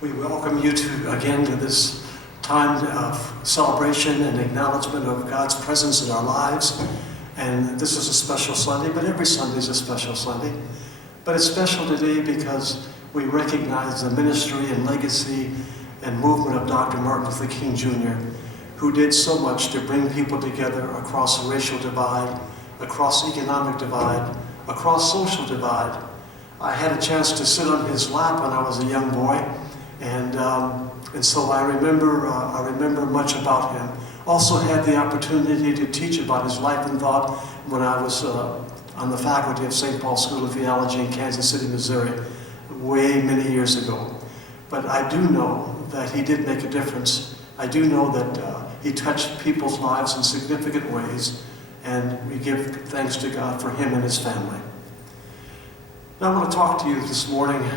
We welcome you again to this time of celebration and acknowledgement of God's presence in our lives. And this is a special Sunday, but every Sunday is a special Sunday. But it's special today because we recognize the ministry and legacy and movement of Dr. Martin Luther King Jr., who did so much to bring people together across the racial divide, across economic divide, across social divide. I had a chance to sit on his lap when I was a young boy, and so I remember much about him. Also had the opportunity to teach about his life and thought when I was on the faculty of St. Paul School of Theology in Kansas City, Missouri, way many years ago. But I do know that he did make a difference. I do know that he touched people's lives in significant ways, and we give thanks to God for him and his family. Now I want to talk to you this morning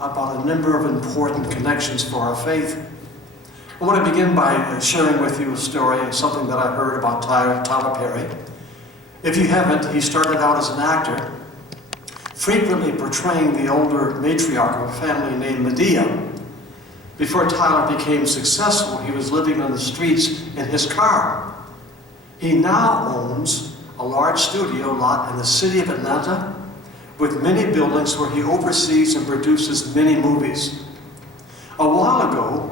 about a number of important connections for our faith. I want to begin by sharing with you a story, something that I heard about Tyler Perry. If you haven't, he started out as an actor, frequently portraying the older matriarch of a family named Medea. Before Tyler became successful, he was living on the streets in his car. He now owns a large studio lot in the city of Atlanta with many buildings where he oversees and produces many movies. A while ago,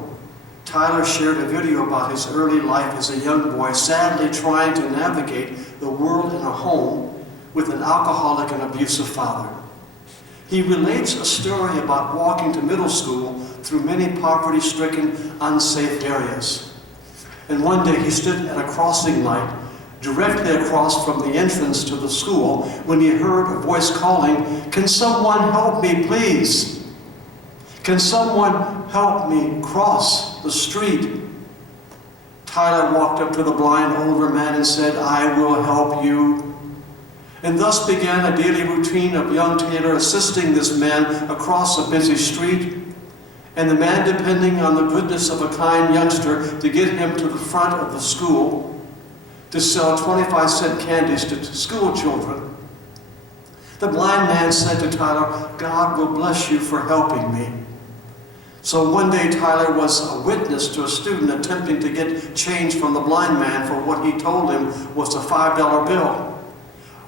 Tyler shared a video about his early life as a young boy, sadly trying to navigate the world in a home with an alcoholic and abusive father. He relates a story about walking to middle school through many poverty-stricken, unsafe areas. And one day he stood at a crossing light directly across from the entrance to the school when he heard a voice calling, "Can someone help me, please? Can someone help me cross the street?" Tyler walked up to the blind older man and said, "I will help you." And thus began a daily routine of young Taylor assisting this man across a busy street, and the man depending on the goodness of a kind youngster to get him to the front of the school to sell 25-cent candies to school children. The blind man said to Tyler, "God will bless you for helping me." So one day Tyler was a witness to a student attempting to get change from the blind man for what he told him was a $5 bill,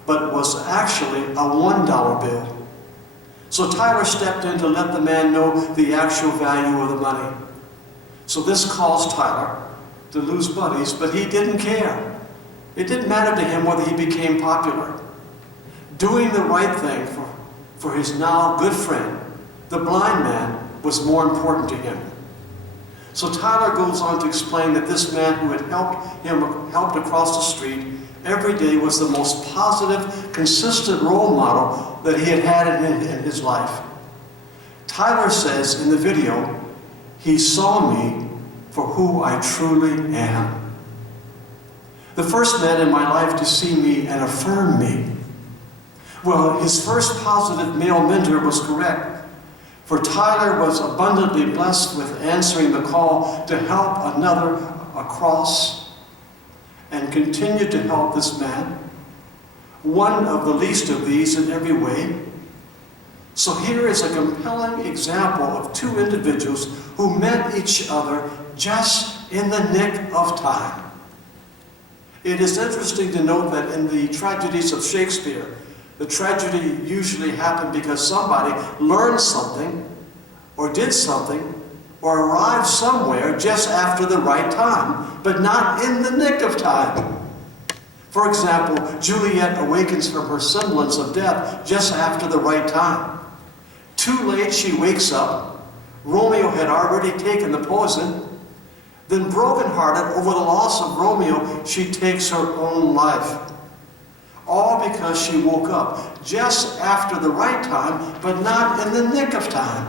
but was actually a $1 bill. So Tyler stepped in to let the man know the actual value of the money. So this caused Tyler to lose buddies, but he didn't care. It didn't matter to him whether he became popular. Doing the right thing for his now good friend, the blind man, was more important to him. So Tyler goes on to explain that this man who had helped across the street every day was the most positive, consistent role model that he had in his life. Tyler says in the video, "He saw me for who I truly am. The first man in my life to see me and affirm me." Well, his first positive male mentor was correct, for Tyler was abundantly blessed with answering the call to help another across and continued to help this man, one of the least of these in every way. So here is a compelling example of two individuals who met each other just in the nick of time. It is interesting to note that in the tragedies of Shakespeare, the tragedy usually happened because somebody learned something or did something or arrived somewhere just after the right time, but not in the nick of time. For example, Juliet awakens from her semblance of death just after the right time. Too late she wakes up. Romeo had already taken the poison. Then, brokenhearted over the loss of Romeo, she takes her own life. All because she woke up just after the right time, but not in the nick of time.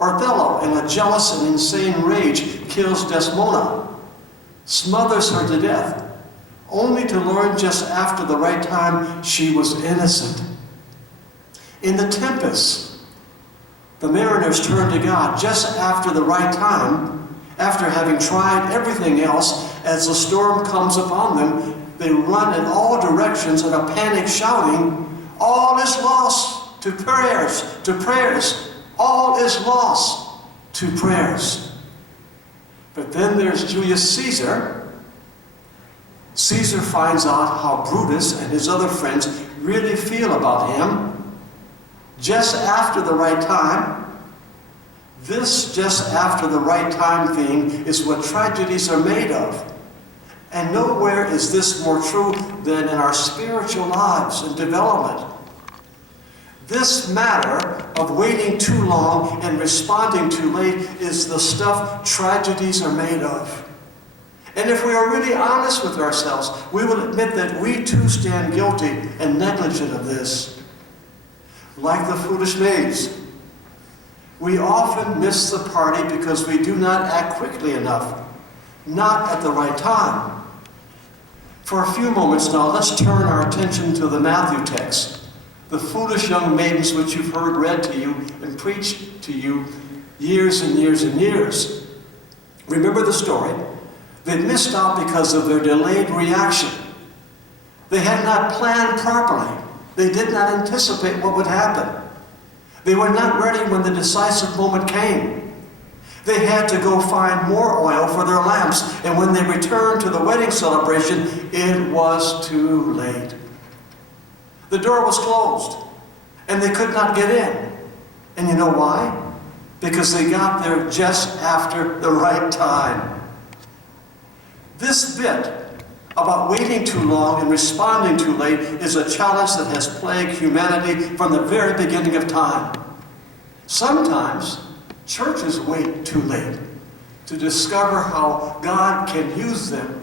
Othello, in a jealous and insane rage, kills Desdemona, smothers her to death, only to learn just after the right time she was innocent. In The Tempest, the mariners turn to God just after the right time. After having tried everything else, as the storm comes upon them, they run in all directions in a panic, shouting, "All is lost! To prayers! To prayers! All is lost!" to prayers. But then there's Julius Caesar. Caesar finds out how Brutus and his other friends really feel about him just after the right time. This just after the right time thing is what tragedies are made of. And nowhere is this more true than in our spiritual lives and development. This matter of waiting too long and responding too late is the stuff tragedies are made of. And if we are really honest with ourselves, we will admit that we too stand guilty and negligent of this. Like the foolish maids, we often miss the party because we do not act quickly enough, not at the right time. For a few moments now, let's turn our attention to the Matthew text. The foolish young maidens which you've heard read to you and preached to you years and years and years. Remember the story? They missed out because of their delayed reaction. They had not planned properly. They did not anticipate what would happen. They were not ready when the decisive moment came. They had to go find more oil for their lamps, and when they returned to the wedding celebration, it was too late. The door was closed, and they could not get in. And you know why? Because they got there just after the right time. This bit about waiting too long and responding too late is a challenge that has plagued humanity from the very beginning of time. Sometimes churches wait too late to discover how God can use them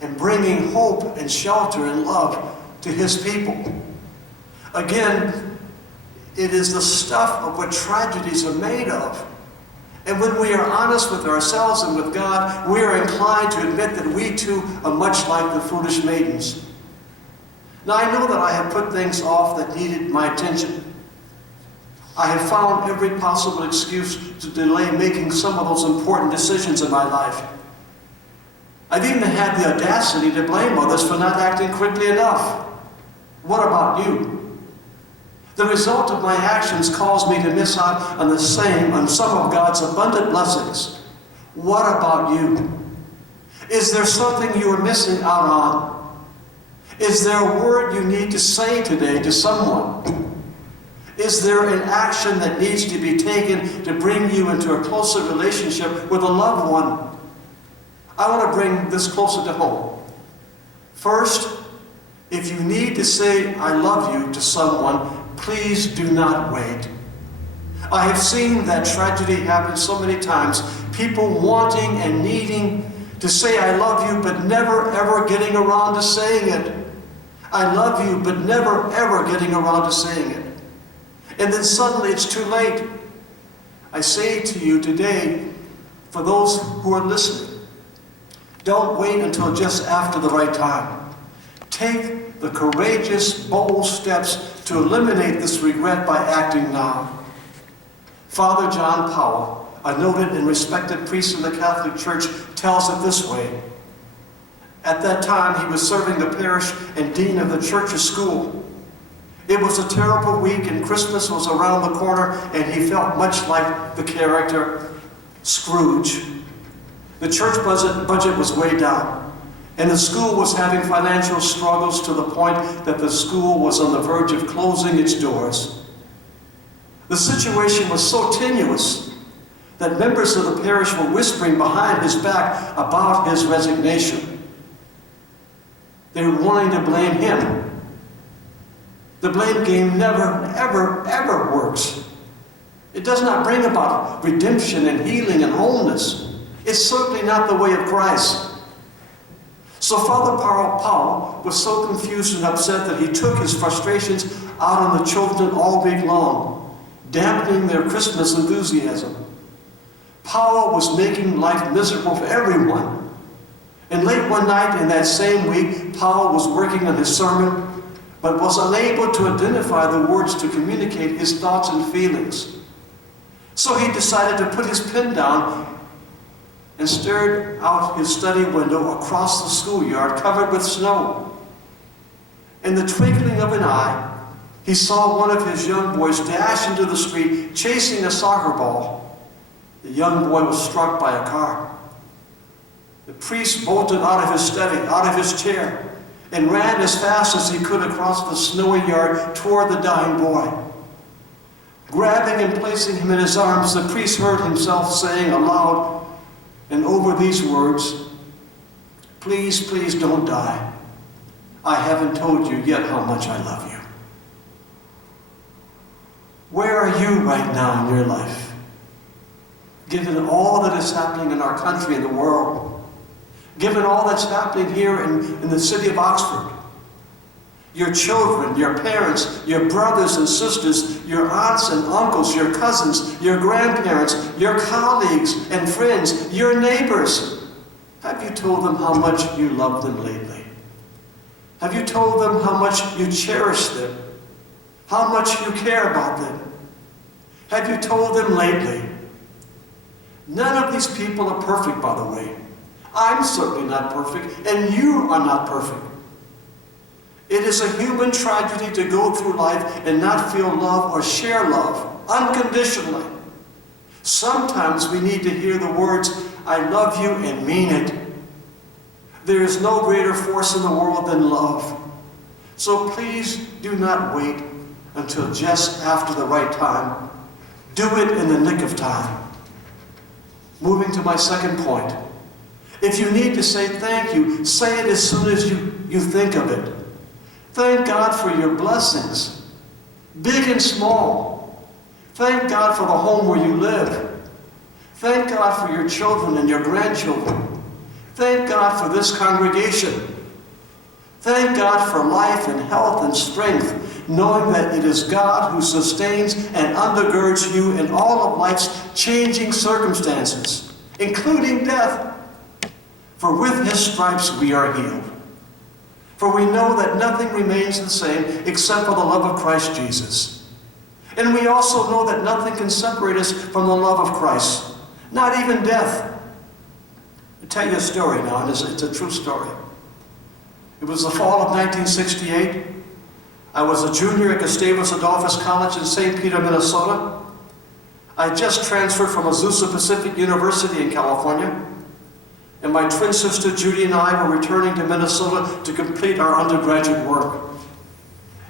in bringing hope and shelter and love to His people. Again, it is the stuff of what tragedies are made of. And when we are honest with ourselves and with God, we are inclined to admit that we too are much like the foolish maidens. Now, I know that I have put things off that needed my attention. I have found every possible excuse to delay making some of those important decisions in my life. I've even had the audacity to blame others for not acting quickly enough. What about you? The result of my actions caused me to miss out on some of God's abundant blessings. What about you? Is there something you are missing out on? Is there a word you need to say today to someone? Is there an action that needs to be taken to bring you into a closer relationship with a loved one? I want to bring this closer to home. First, if you need to say, "I love you" to someone, please do not wait. I have seen that tragedy happen so many times. People wanting and needing to say, "I love you," but never ever getting around to saying it. "I love you," but never ever getting around to saying it. And then suddenly it's too late. I say to you today, for those who are listening, don't wait until just after the right time. Take the courageous, bold steps to eliminate this regret by acting now. Father John Powell, a noted and respected priest in the Catholic Church, tells it this way. At that time, he was serving the parish and dean of the church's school. It was a terrible week, and Christmas was around the corner, and he felt much like the character Scrooge. The church budget was way down. And the school was having financial struggles to the point that the school was on the verge of closing its doors. The situation was so tenuous that members of the parish were whispering behind his back about his resignation. They were wanting to blame him. The blame game never, ever, ever works. It does not bring about redemption and healing and wholeness. It's certainly not the way of Christ. So Father Powell was so confused and upset that he took his frustrations out on the children all week long, dampening their Christmas enthusiasm. Powell was making life miserable for everyone. And late one night in that same week, Powell was working on his sermon, but was unable to identify the words to communicate his thoughts and feelings. So he decided to put his pen down and stared out his study window across the schoolyard covered with snow. In the twinkling of an eye, he saw one of his young boys dash into the street chasing a soccer ball. The young boy was struck by a car. The priest bolted out of his study, out of his chair, and ran as fast as he could across the snowy yard toward the dying boy. Grabbing and placing him in his arms, the priest heard himself saying aloud and over these words, "Please, please don't die. I haven't told you yet how much I love you." Where are you right now in your life? Given all that is happening in our country and the world, given all that's happening here in the city of Oxford, your children, your parents, your brothers and sisters, your aunts and uncles, your cousins, your grandparents, your colleagues and friends, your neighbors, have you told them how much you love them lately? Have you told them how much you cherish them? How much you care about them? Have you told them lately? None of these people are perfect, by the way. I'm certainly not perfect, and you are not perfect. It is a human tragedy to go through life and not feel love or share love unconditionally. Sometimes we need to hear the words, "I love you," and mean it. There is no greater force in the world than love. So please do not wait until just after the right time. Do it in the nick of time. Moving to my second point. If you need to say thank you, say it as soon as you think of it. Thank God for your blessings, big and small. Thank God for the home where you live. Thank God for your children and your grandchildren. Thank God for this congregation. Thank God for life and health and strength, knowing that it is God who sustains and undergirds you in all of life's changing circumstances, including death. For with his stripes we are healed. For we know that nothing remains the same except for the love of Christ Jesus. And we also know that nothing can separate us from the love of Christ, not even death. I'll tell you a story now, and it's a true story. It was the fall of 1968. I was a junior at Gustavus Adolphus College in St. Peter, Minnesota. I just transferred from Azusa Pacific University in California, and my twin sister Judy and I were returning to Minnesota to complete our undergraduate work.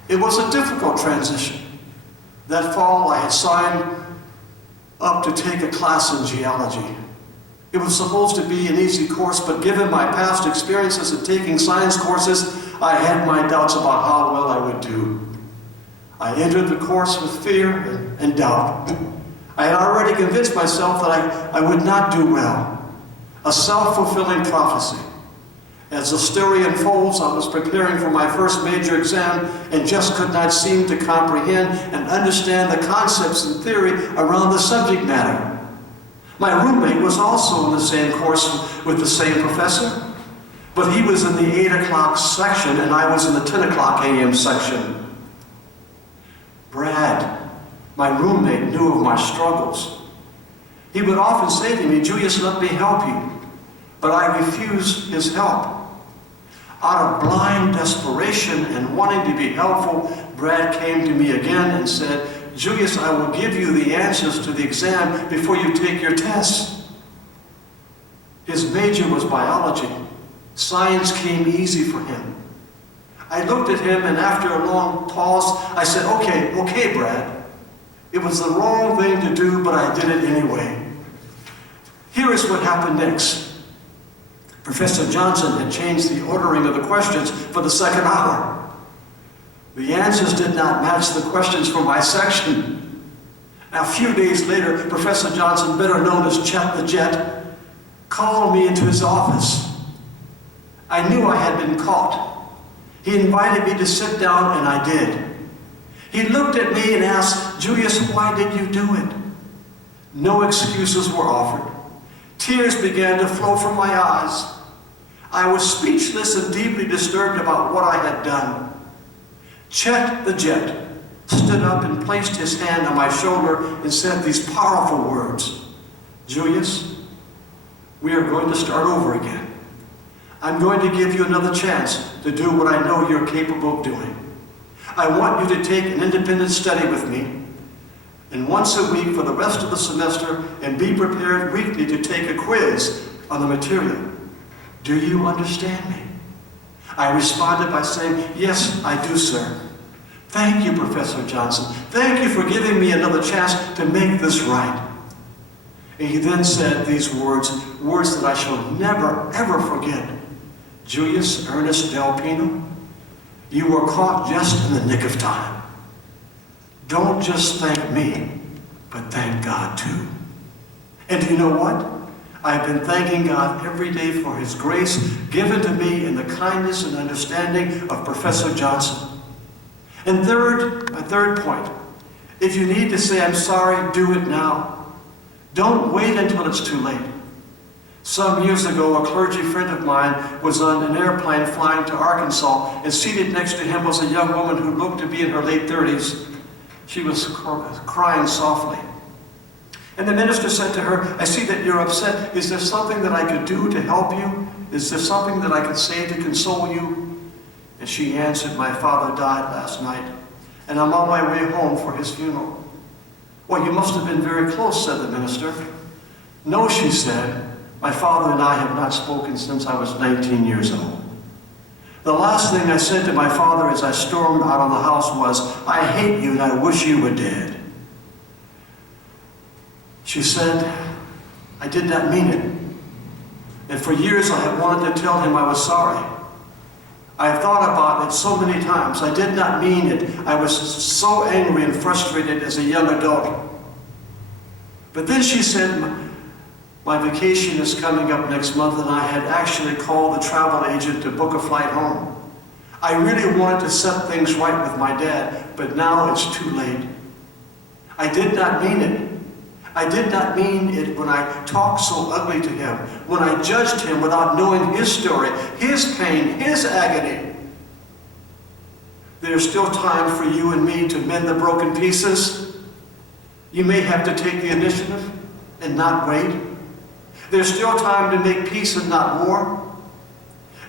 It was a difficult transition. That fall I had signed up to take a class in geology. It was supposed to be an easy course, but given my past experiences in taking science courses, I had my doubts about how well I would do. I entered the course with fear and doubt. I had already convinced myself that I would not do well. A self-fulfilling prophecy. As the story unfolds, I was preparing for my first major exam and just could not seem to comprehend and understand the concepts and theory around the subject matter. My roommate was also in the same course with the same professor, but he was in the 8 o'clock section and I was in the 10 o'clock a.m. section. Brad, my roommate, knew of my struggles. He would often say to me, "Julius, let me help you." But I refused his help. Out of blind desperation and wanting to be helpful, Brad came to me again and said, "Julius, I will give you the answers to the exam before you take your tests." His major was biology. Science came easy for him. I looked at him, and after a long pause, I said, okay, Brad. It was the wrong thing to do, but I did it anyway. Here is what happened next. Professor Johnson had changed the ordering of the questions for the second hour. The answers did not match the questions for my section. Now, a few days later, Professor Johnson, better known as Chet the Jet, called me into his office. I knew I had been caught. He invited me to sit down, and I did. He looked at me and asked, "Julius, why did you do it?" No excuses were offered. Tears began to flow from my eyes. I was speechless and deeply disturbed about what I had done. Chet the Jet stood up and placed his hand on my shoulder and said these powerful words, "Julius, we are going to start over again. I'm going to give you another chance to do what I know you're capable of doing. I want you to take an independent study with me, and once a week for the rest of the semester, and be prepared weekly to take a quiz on the material. Do you understand me? I responded by saying, yes, I do, sir. Thank you, Professor Johnson. Thank you for giving me another chance to make this right. And he then said these words that I shall never, ever forget. Julius Ernest Del Pino, you were caught just in the nick of time. Don't just thank me, but thank God too. And you know what? I've been thanking God every day for his grace given to me in the kindness and understanding of Professor Johnson. And my third point, if you need to say I'm sorry, do it now. Don't wait until it's too late. Some years ago, a clergy friend of mine was on an airplane flying to Arkansas, and seated next to him was a young woman who looked to be in her late 30s. She was crying softly. And the minister said to her, I see that you're upset. Is there something that I could do to help you? Is there something that I could say to console you? And she answered, my father died last night, and I'm on my way home for his funeral. Well, you must have been very close, said the minister. No, she said, my father and I have not spoken since I was 19 years old. The last thing I said to my father as I stormed out of the house was, I hate you and I wish you were dead. She said, I did not mean it. And for years I have wanted to tell him I was sorry. I have thought about it so many times. I did not mean it. I was so angry and frustrated as a young adult. But then she said, my vacation is coming up next month, and I had actually called the travel agent to book a flight home. I really wanted to set things right with my dad, but now it's too late. I did not mean it. I did not mean it when I talked so ugly to him, when I judged him without knowing his story, his pain, his agony. There's still time for you and me to mend the broken pieces. You may have to take the initiative and not wait. There's still time to make peace and not war.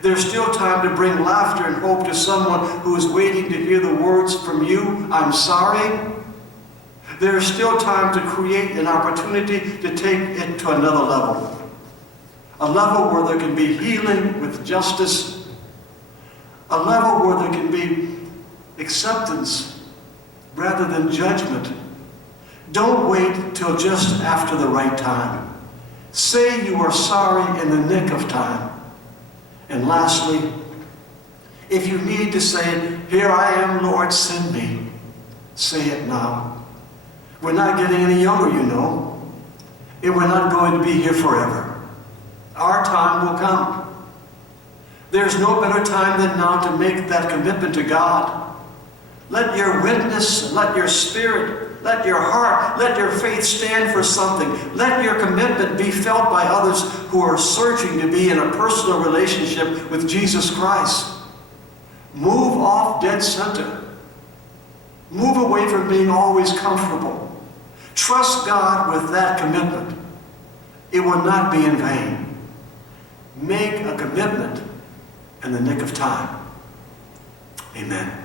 There's still time to bring laughter and hope to someone who is waiting to hear the words from you, I'm sorry. There's still time to create an opportunity to take it to another level. A level where there can be healing with justice. A level where there can be acceptance rather than judgment. Don't wait till just after the right time. Say you are sorry in the nick of time. And lastly, if you need to say it, here I am, Lord, send me. Say it now. We're not getting any younger, you know. And we're not going to be here forever. Our time will come. There's no better time than now to make that commitment to God. Let your witness, let your spirit, let your heart, let your faith stand for something. Let your commitment be felt by others who are searching to be in a personal relationship with Jesus Christ. Move off dead center. Move away from being always comfortable. Trust God with that commitment. It will not be in vain. Make a commitment in the nick of time. Amen.